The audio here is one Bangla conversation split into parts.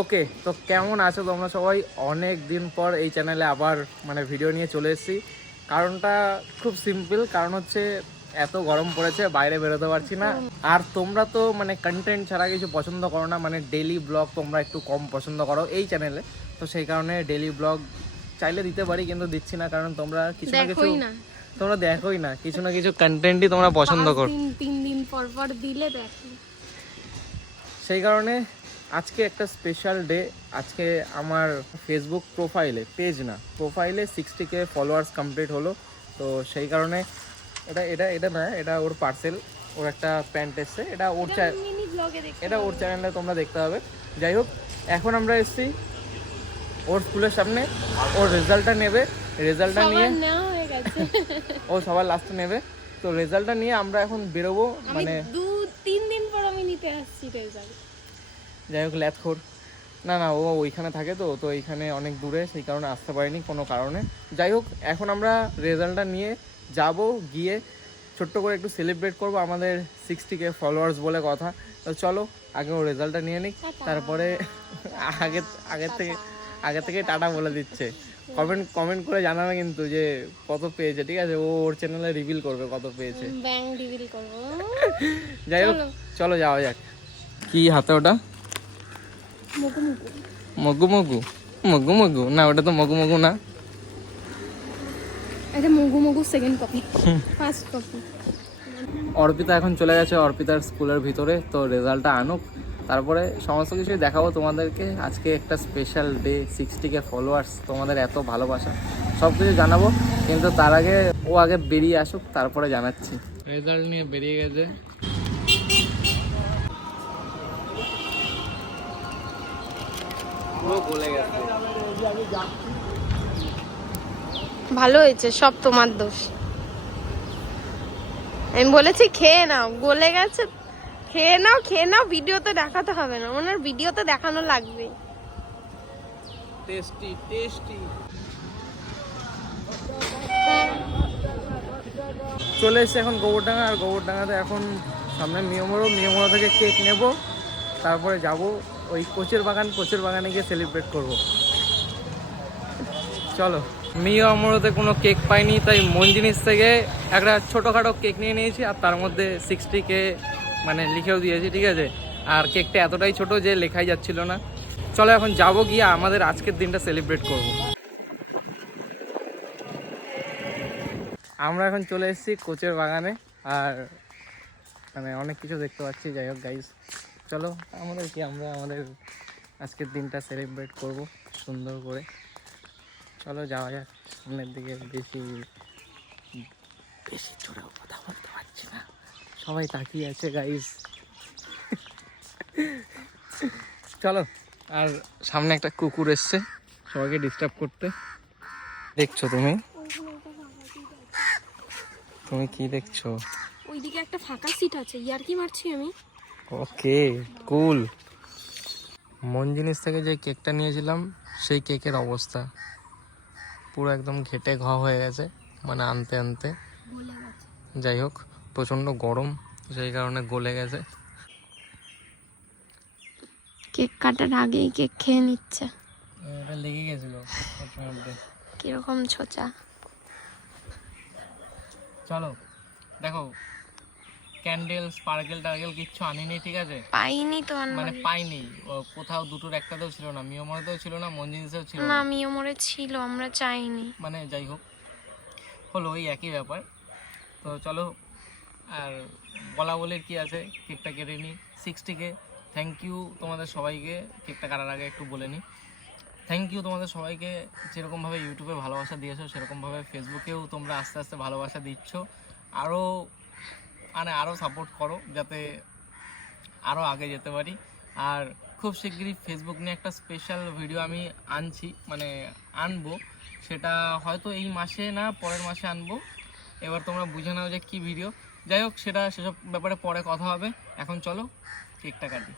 ওকে, তো কেমন আছো তোমরা সবাই? অনেক দিন পর এই চ্যানেলে আবার মানে ভিডিও নিয়ে চলে এসেছি। কারণটা খুব সিম্পল, কারণ হচ্ছে এত গরম পড়েছে, বাইরে বেরোতে পারছি না। আর তোমরা তো মানে কন্টেন্ট ছাড়া কিছু পছন্দ করো না, মানে ডেইলি ব্লগ তোমরা একটু কম পছন্দ করো এই চ্যানেলে। তো সেই কারণে ডেইলি ব্লগ চাইলে দিতে পারি, কিন্তু দিচ্ছি না, কারণ তোমরা কিছু না কিছু তোমরা দেখোই না, কিছু না কিছু কন্টেন্টই তোমরা পছন্দ করো। 3 দিন পর পর দিলে দেখো। সেই কারণে আজকে একটা স্পেশাল ডে। আজকে আমার ফেসবুক প্রোফাইলে 60K ফলোয়ার্স কমপ্লিট হলো। তো সেই কারণে এটা না, এটা ওর পার্সেল, ওর একটা প্যান্ট এসছে, এটা ওর চ্যানেলে তোমরা দেখতে হবে। যাই হোক, এখন আমরা এসেছি ওর স্কুলের সামনে। ওর রেজাল্টটা নেবে, রেজাল্টটা নিয়ে ও সবার লাস্টে নেবে। তো রেজাল্টটা নিয়ে আমরা এখন বেরোবো, মানে 2-3 দিন পর আমি নিতে আসছি রেজাল্ট। যাই হোক, ল্যাথখোর না, ও ওইখানে থাকে, তো এইখানে অনেক দূরে, সেই কারণে আসতে পারিনি কোনো কারণে। যাই হোক, এখন আমরা রেজাল্টটা নিয়ে যাব, গিয়ে ছোট্ট করে একটু সেলিব্রেট করব আমাদের 60K ফলোয়ার্স বলে কথা। তো চলো আগে ও রেজাল্টটা নিয়ে নিক, তারপরে আগের থেকে টাটা বলে দিচ্ছে। কমেন্ট করে জানাবে কিন্তু যে কত পেয়েছে, ঠিক আছে? ও ওর চ্যানেলে রিভিল করবে কত পেয়েছে। যাই হোক, চলো যাওয়া যাক। কি হাতে ওটা? মগু না, ওটা তো মগু না, এটা মগু second copy, first copy. Arpita এখন চলে গেছে অর্পিতার স্কুলের ভিতরে। তো রেজাল্টটা আনুক, তারপরে সমস্ত কিছুই দেখাবো তোমাদেরকে। আজকে একটা স্পেশাল ডে, 60K ফলোয়ার্স, তোমাদের এত ভালোবাসা, সব কিছু জানাবো। কিন্তু তার আগে ও আগে বেরিয়ে আসুক, তারপরে জানাচ্ছি। রেজাল্ট নিয়ে বেরিয়ে গেছে। পুরো গলে গেছে। ভালো হয়েছে, সব তোমার দোষ। আমি বলেছি খেয়ে নাও, গলে গেছে। খেয়ে নাও, ভিডিওতে দেখাতে হবে না, ওনার ভিডিওতে দেখানো লাগবে। টেস্টি চলে এসছে এখন গোবরডাঙ্গা। আর গোবরডাঙ্গাতে এখন সামনে মিয়মোড়ো থেকে কেক নেব, তারপরে যাব ওই কোচের বাগানে গিয়ে সেলিব্রেট করব। চলো। মিয়মোড়োতে কোনো কেক পাইনি, তাই মন জিনিস থেকে একটা ছোটোখাটো কেক নিয়ে নিয়েছি, আর তার মধ্যে 60K মানে লিখেও দিয়েছি, ঠিক আছে? আর কেকটা এতটাই ছোট যে লেখাই যাচ্ছিল না। চলো এখন যাবো, গিয়ে আমাদের আজকের দিনটা সেলিব্রেট করব। আমরা এখন চলে এসেছি কোচের বাগানে, আর মানে অনেক কিছু দেখতে পাচ্ছি। যাই হোক গাইস, চলো আমরা আমাদের আজকের দিনটা সেলিব্রেট করব সুন্দর করে। চলো যাওয়া যাক সামনের দিকে। বেশি জোরেও কথা বলতে পারছি না, সবাই তাকিয়ে আছে গাইস। চলো। আর সামনে একটা কুকুর এসছে সবাইকে ডিস্টার্ব করতে। দেখছো তুমি কি দেখছো? ওইদিকে একটা ফাঁকা সিট আছে, ইয়ার্কি মারছি আমি। ওকে, কুল। মন জিনিস থেকে যে কেকটা নিয়েছিলাম, সেই কেকের অবস্থা পুরো একদম ঘেটে হয়ে গেছে, মানে আনতে। যাই হোক, প্রচণ্ড গরম, সেই কারণে গলে গেছে। কেক কাটার আগেই কেক খেয়ে নিচ্ছে। এটা লেগে গেছিল কিরকম ছোচা। চলো দেখো, ক্যান্ডেল স্পার্কেল টার্কেল কিচ্ছু আনিনি, ঠিক আছে? পাইনি তো, মানে পাইনি কোথাও, দুটোর একটাতেও ছিল না, মিয়মোড়েতেও ছিল না, মনজিনিসেও ছিল না। মিয়মোড়ে ছিল, আমরা চাইনি। মানে যাই হোক, হলো ওই একই ব্যাপার। তো চলো, আর বলা বলে কি আছে, কেকটা কেটে নিই। 60K থ্যাংক ইউ তোমাদের সবাইকে। কেকটা কাটার আগে একটু বলে নিই, থ্যাংক ইউ তোমাদের সবাইকে। যেরকমভাবে ইউটিউবে ভালোবাসা দিয়েছো, সেরকমভাবে ফেসবুকেও তোমরা আস্তে আস্তে ভালোবাসা দিচ্ছ। আরও সাপোর্ট করো, যাতে আরও আগে যেতে পারি। আর খুব শিগগিরই ফেসবুক নিয়ে একটা স্পেশাল ভিডিও আমি আনবো। সেটা হয়তো এই মাসে না, পরের মাসে আনবো। এবার তোমরা বুঝে নাও যে কী ভিডিও। যাই হোক, সেসব ব্যাপারে পরে কথা হবে। এখন চলো কেকটা কাটি।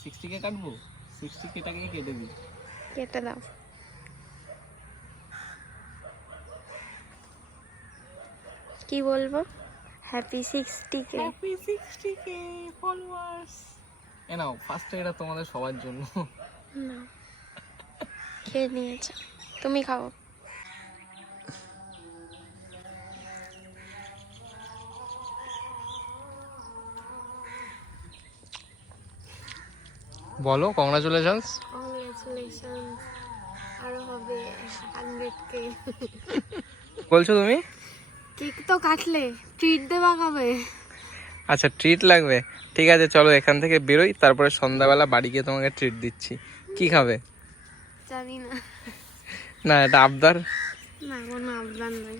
60K কাটবো, 60Kটাকে কেটে দিই। কেটে দাও। কি বলবো? Happy 60K followers. এ নাও, ফার্স্টে এটা তোমাদের সবার জন্য। না, খেয়ে নিয়েছে, তুমি খাও। বলো কংগ্রাচুলেশনস। কংগ্রেচুলেশন, আরো হবে 100K। বলছো তুমি? কেক তো কাটলে, ট্রিট দেওয়া হবে। আচ্ছা ট্রিট লাগবে, ঠিক আছে চলো এখান থেকে বেরোই, তারপরে সন্ধ্যাবেলা বাড়ি গিয়ে তোমাকে ট্রিট দিচ্ছি। কি খাবে? জানি না। না এটা আবদার? না, কোনো আবদার নাই।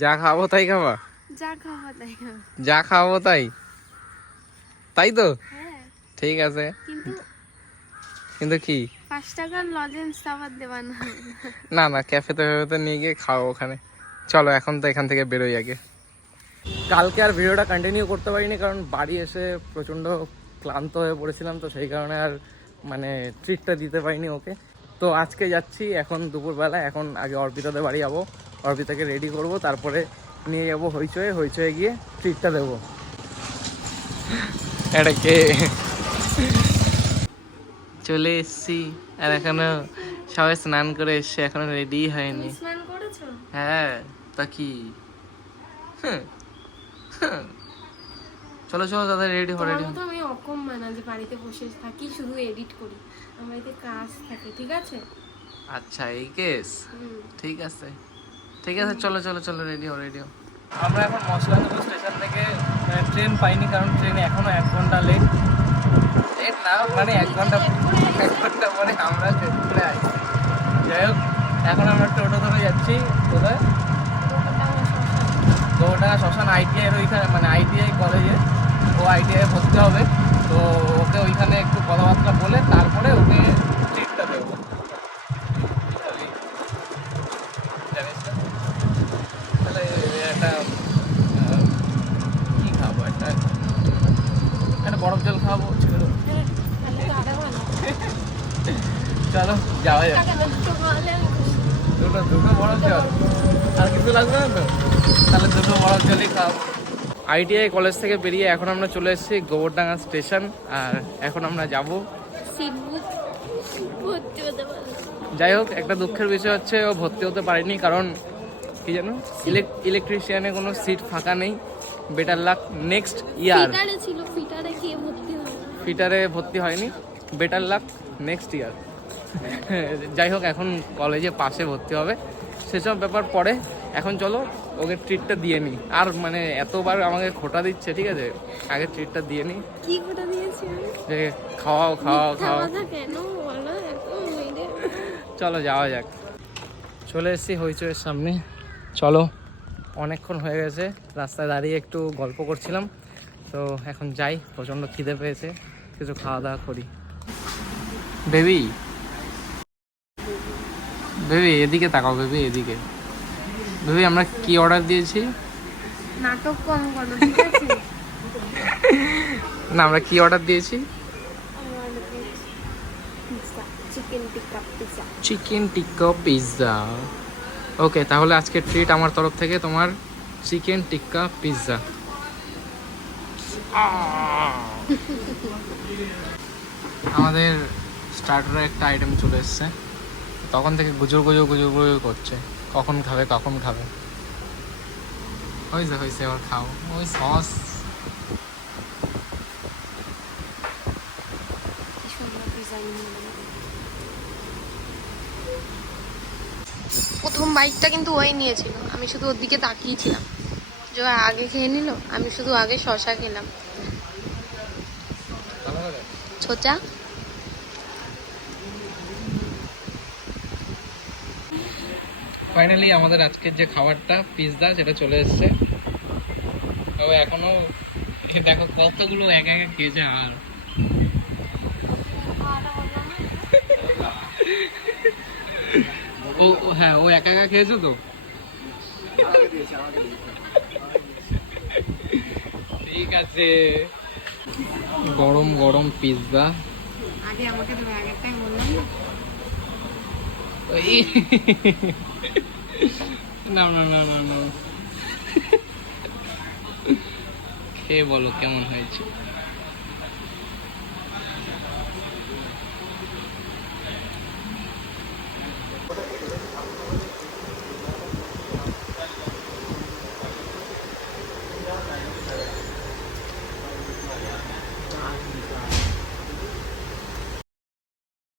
যা খাবো তাই খাবা? যা খাওয়া তাই খাও। যা খাবো তাই, তাই তো? হ্যাঁ, ঠিক আছে। কিন্তু কিন্তু কি? 5 টাকার লজেন্স আবার দেবা না। না না, ক্যাফেতে ফ্যাফেতে নিয়ে গিয়ে খাও ওখানে। চলো এখন তো এখান থেকে বেরোই আগে। কালকে আর ভিডিওটা কন্টিনিউ করতে পারিনি, কারণ বাড়ি এসে প্রচণ্ড ক্লান্ত হয়ে পড়েছিলাম, তো সেই কারণে আর মানে ট্রিটটা দিতে পারিনি ওকে। তো আজকে যাচ্ছি এখন দুপুরবেলা, এখন আগে অর্পিতাদের বাড়ি যাবো, অর্পিতাকে রেডি করব, তারপরে নিয়ে যাবো হইচয়ে, হইচয়ে গিয়ে ট্রিটটা দেবো। এটা কে? চলে এসছি, আর এখনো সবাই স্নান করে এসছে, এখনো রেডি হয়নি। স্নান করেছো? হ্যাঁ, তা কি? চলো চলো দাদা, রেডি হো, রেডি হো। তো আমি অকম্মা না যে বাড়িতে বসে থাকি শুধু এডিট করি, আমার বাড়িতে কাজ থাকে, ঠিক আছে? আচ্ছা এই কেস, ঠিক আছে ঠিক আছে, চলো চলো চলো, রেডি হো, রেডি হো। আমরা এখন মশলানগর স্টেশন থেকে ট্রেন পাইনি, কারণ ট্রেনে এখনো 1 ঘন্টা লেট না, মানে 1 ঘন্টা পরে আমরা ট্রেনে আসছি। যাই হোক, এখন আমরা টোটো ধরে যাচ্ছি কোথায়? গোবরডাঙ্গা শ্মশান, আইটিআই এর ওইখানে, মানে আইটিআই কলেজে, ও আইটিআই ভর্তি হবে, তো ওকে ওইখানে একটু কথাবার্তা বলে তারপরে ওকে ট্রিটটা দেবো। জানিস না? তাহলে একটা কি খাবো, একটা বরফ জল খাবো, ছেড়ে দেবো। চলো যাওয়া যাক। দুটো বরফ জল, আর কিছু লাগবে না তো? তাহলে দুটো বরফ জলই খাবো। আইটিআই কলেজ থেকে বেরিয়ে এখন আমরা চলে এসেছি গোবরডাঙ্গা স্টেশন, আর এখন আমরা যাব। যাই হোক, একটা দুঃখের বিষয় হচ্ছে ও ভর্তি হতে পারেনি, কারণ কি জানো, ইলেকট্রিশিয়ানে কোনো সিট ফাঁকা নেই। Better luck next year. ফিটারে ভর্তি হয়নি, বেটার লাক নেক্সট ইয়ার। যাই হোক, এখন কলেজে পাশে ভর্তি হবে, সেসব ব্যাপার পরে। এখন চলো ওকে ট্রিটটা দিয়ে নিই, আর মানে এতবার আমাকে খোটা দিচ্ছে, ঠিক আছে আগে ট্রিটটা দিয়ে নিই। কি খোটা দিয়েছি যে খাওয়াও খাওয়াও খাওয়াও। কেন বলো, চলো যাওয়া যাক। চলে এসেছি হইচইয়ের সামনে, চলো। অনেকক্ষণ হয়ে গেছে রাস্তায় দাঁড়িয়ে একটু গল্প করছিলাম, তো এখন যাই, প্রচণ্ড খিদে পেয়েছে, কিছু খাওয়া দাওয়া করি। বেবি বেবি এদিকে তাকাও, বেবি এদিকে। বেবি আমরা কি অর্ডার দিয়েছি? নাটক কম করো, ঠিক আছে? না, আমরা কি অর্ডার দিয়েছি? চিকেন টিক্কা পিৎজা। ওকে, তাহলে আজকে ট্রিট আমার তরফ থেকে তোমার চিকেন টিক্কা পিৎজা। আমাদের স্টার্টারে একটা আইটেম চলে এসছে, তখন থেকে গুজর গুজর গুজর গুজর করছে, কখন খাবে কখন খাবে। হয়েছে হয়েছে, এবার খাও। ওই সস প্রথম বাইকটা কিন্তু ওই নিয়েছিল, আমি শুধু ওর দিকে তাকিয়েছিলাম। যে আগে খেয়ে নিল, আমি শুধু আগে শশা খেলাম। ছোচা ফাইনালি আমাদের আজকের যে খাবারটা পিৎজা, সেটা চলে এসছে। তবে এখনো দেখো কতগুলো এক একে খেয়েছে। আর ও হ্যাঁ, ও একা একা খেয়েছো তো? ঠিক আছে, গরম গরম পিৎজা। আগে আমাকে দেবে, আগেরটাই বললাম না। না না না না, খেয়ে বলো কেমন হয়েছে।